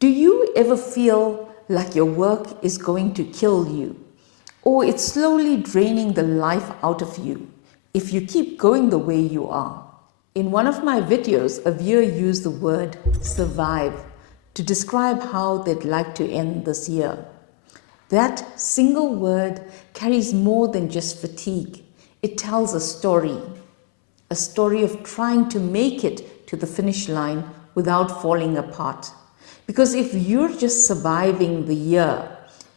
Do you ever feel like your work is going to kill you, or it's slowly draining the life out of you if you keep going the way you are? In one of my videos, a viewer used the word survive to describe how they'd like to end this year. That single word carries more than just fatigue. It tells a story of trying to make it to the finish line without falling apart. Because if you're just surviving the year,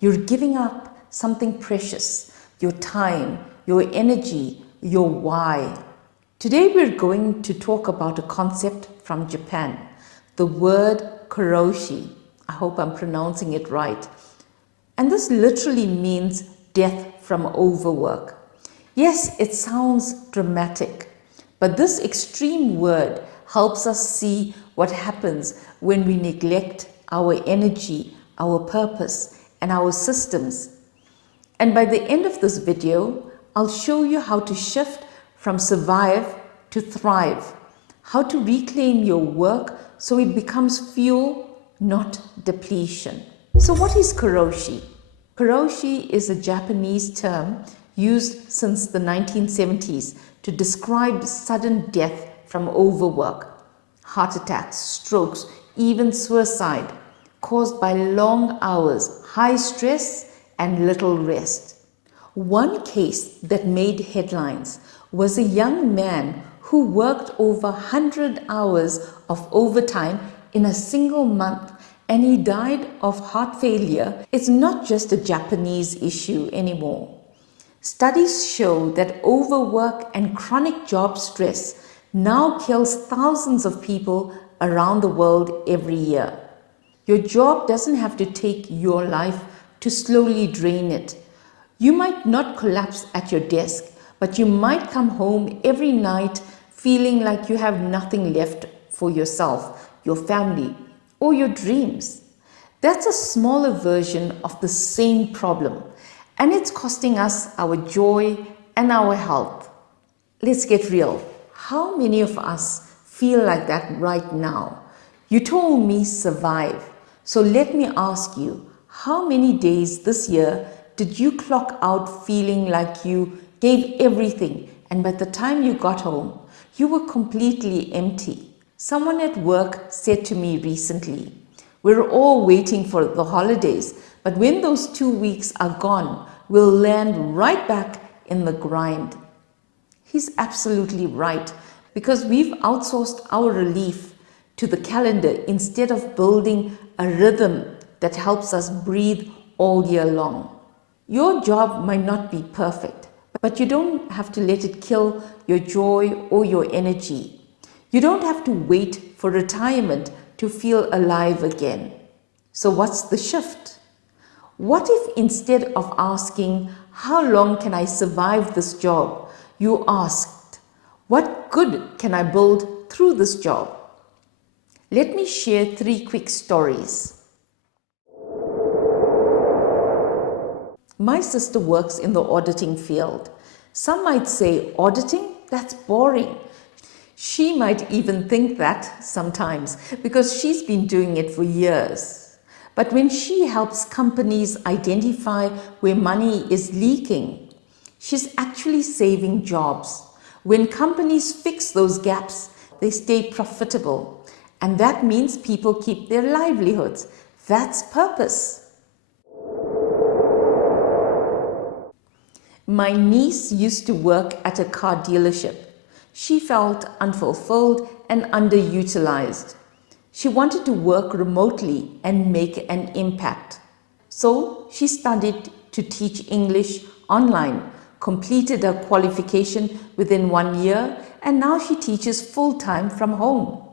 you're giving up something precious, your time, your energy, your why. Today we're going to talk about a concept from Japan, the word karoshi. I hope I'm pronouncing it right. And this literally means death from overwork. Yes, it sounds dramatic, but this extreme word helps us see what happens when we neglect our energy, our purpose, and our systems. And by the end of this video, I'll show you how to shift from survive to thrive, how to reclaim your work so it becomes fuel, not depletion. So what is karoshi? Karoshi is a Japanese term used since the 1970s to describe sudden death from overwork, heart attacks, strokes, even suicide, caused by long hours, high stress, and little rest. One case that made headlines was a young man who worked over 100 hours of overtime in a single month, and he died of heart failure. It's not just a Japanese issue anymore. Studies show that overwork and chronic job stress now kills thousands of people around the world every year. Your job doesn't have to take your life to slowly drain it. You might not collapse at your desk, but you might come home every night feeling like you have nothing left for yourself, your family, or your dreams. That's a smaller version of the same problem, and it's costing us our joy and our health. Let's get real. How many of us feel like that right now? You told me survive. So let me ask you, how many days this year did you clock out feeling like you gave everything, and by the time you got home, you were completely empty? Someone at work said to me recently, we're all waiting for the holidays, but when those 2 weeks are gone, we'll land right back in the grind. He's absolutely right, because we've outsourced our relief to the calendar instead of building a rhythm that helps us breathe all year long. Your job might not be perfect, but you don't have to let it kill your joy or your energy. You don't have to wait for retirement to feel alive again. So what's the shift? What if instead of asking, how long can I survive this job, you asked, what good can I build through this job? Let me share 3 quick stories. My sister works in the auditing field. Some might say, auditing? That's boring. She might even think that sometimes because she's been doing it for years. But when she helps companies identify where money is leaking, she's actually saving jobs. When companies fix those gaps, they stay profitable. And that means people keep their livelihoods. That's purpose. My niece used to work at a car dealership. She felt unfulfilled and underutilized. She wanted to work remotely and make an impact. So she studied to teach English online, completed her qualification within 1 year, and now she teaches full-time from home.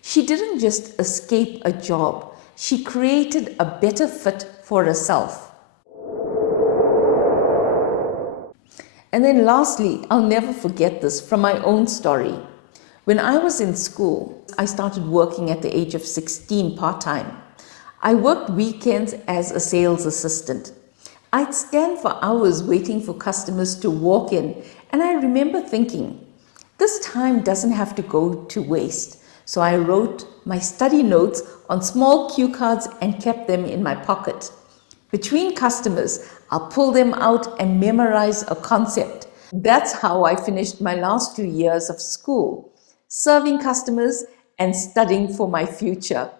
She didn't just escape a job, she created a better fit for herself. And then lastly, I'll never forget this from my own story. When I was in school, I started working at the age of 16 part-time. I worked weekends as a sales assistant. I'd stand for hours waiting for customers to walk in, and I remember thinking, this time doesn't have to go to waste. So I wrote my study notes on small cue cards and kept them in my pocket. Between customers, I'll pull them out and memorize a concept. That's how I finished my last 2 years of school, serving customers and studying for my future.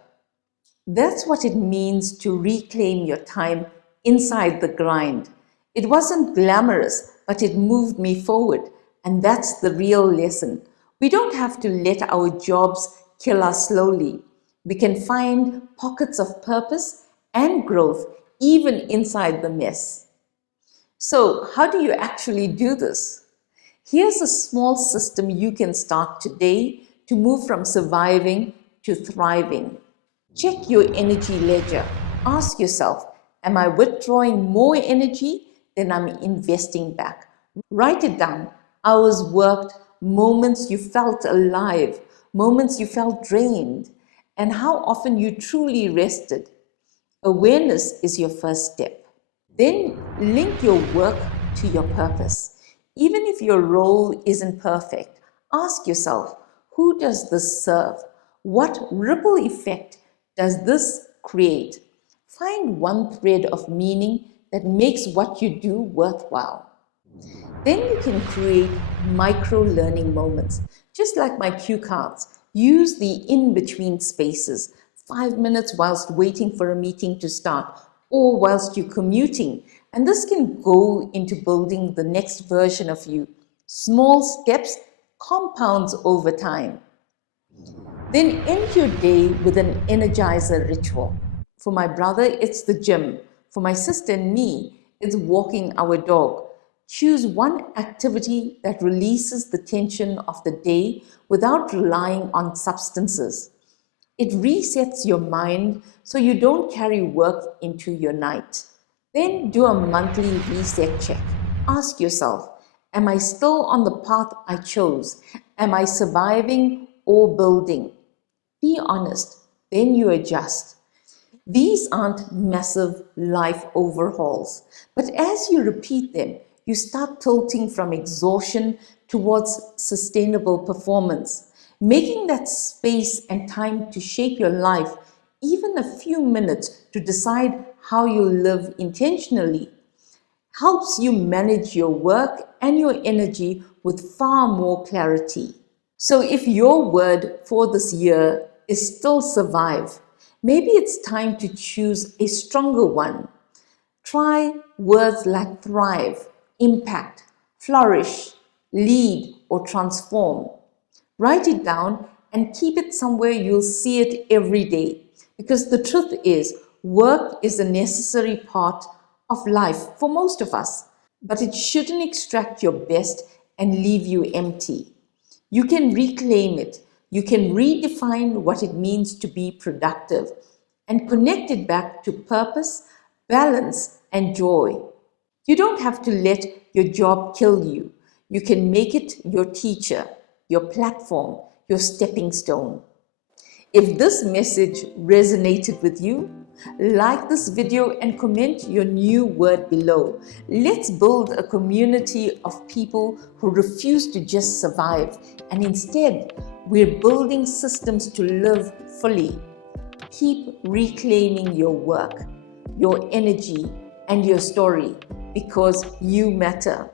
That's what it means to reclaim your time inside the grind. It wasn't glamorous, but it moved me forward. And that's the real lesson. We don't have to let our jobs kill us slowly. We can find pockets of purpose and growth even inside the mess. So, how do you actually do this? Here's a small system you can start today to move from surviving to thriving. Check your energy ledger. Ask yourself, am I withdrawing more energy than I'm investing back? Write it down. Hours worked, moments you felt alive, moments you felt drained, and how often you truly rested. Awareness is your first step. Then link your work to your purpose. Even if your role isn't perfect, ask yourself, who does this serve? What ripple effect does this create? Find one thread of meaning that makes what you do worthwhile. Then you can create micro learning moments, just like my cue cards. Use the in-between spaces, 5 minutes whilst waiting for a meeting to start or whilst you're commuting. And this can go into building the next version of you. Small steps compounds over time. Then end your day with an energizer ritual. For my brother, it's the gym. For my sister and me, it's walking our dog. Choose one activity that releases the tension of the day without relying on substances. It resets your mind so you don't carry work into your night. Then do a monthly reset check. Ask yourself, am I still on the path I chose? Am I surviving or building? Be honest, then you adjust. These aren't massive life overhauls, but as you repeat them, you start tilting from exhaustion towards sustainable performance, making that space and time to shape your life, even a few minutes to decide how you live intentionally, helps you manage your work and your energy with far more clarity. So if your word for this year is still survive, maybe it's time to choose a stronger one. Try words like thrive, impact, flourish, lead, or transform. Write it down and keep it somewhere you'll see it every day. Because the truth is, work is a necessary part of life for most of us, but it shouldn't extract your best and leave you empty. You can reclaim it. You can redefine what it means to be productive and connect it back to purpose, balance, and joy. You don't have to let your job kill you. You can make it your teacher, your platform, your stepping stone. If this message resonated with you, like this video and comment your new word below. Let's build a community of people who refuse to just survive, and instead, we're building systems to live fully. Keep reclaiming your work, your energy, and your story, because you matter.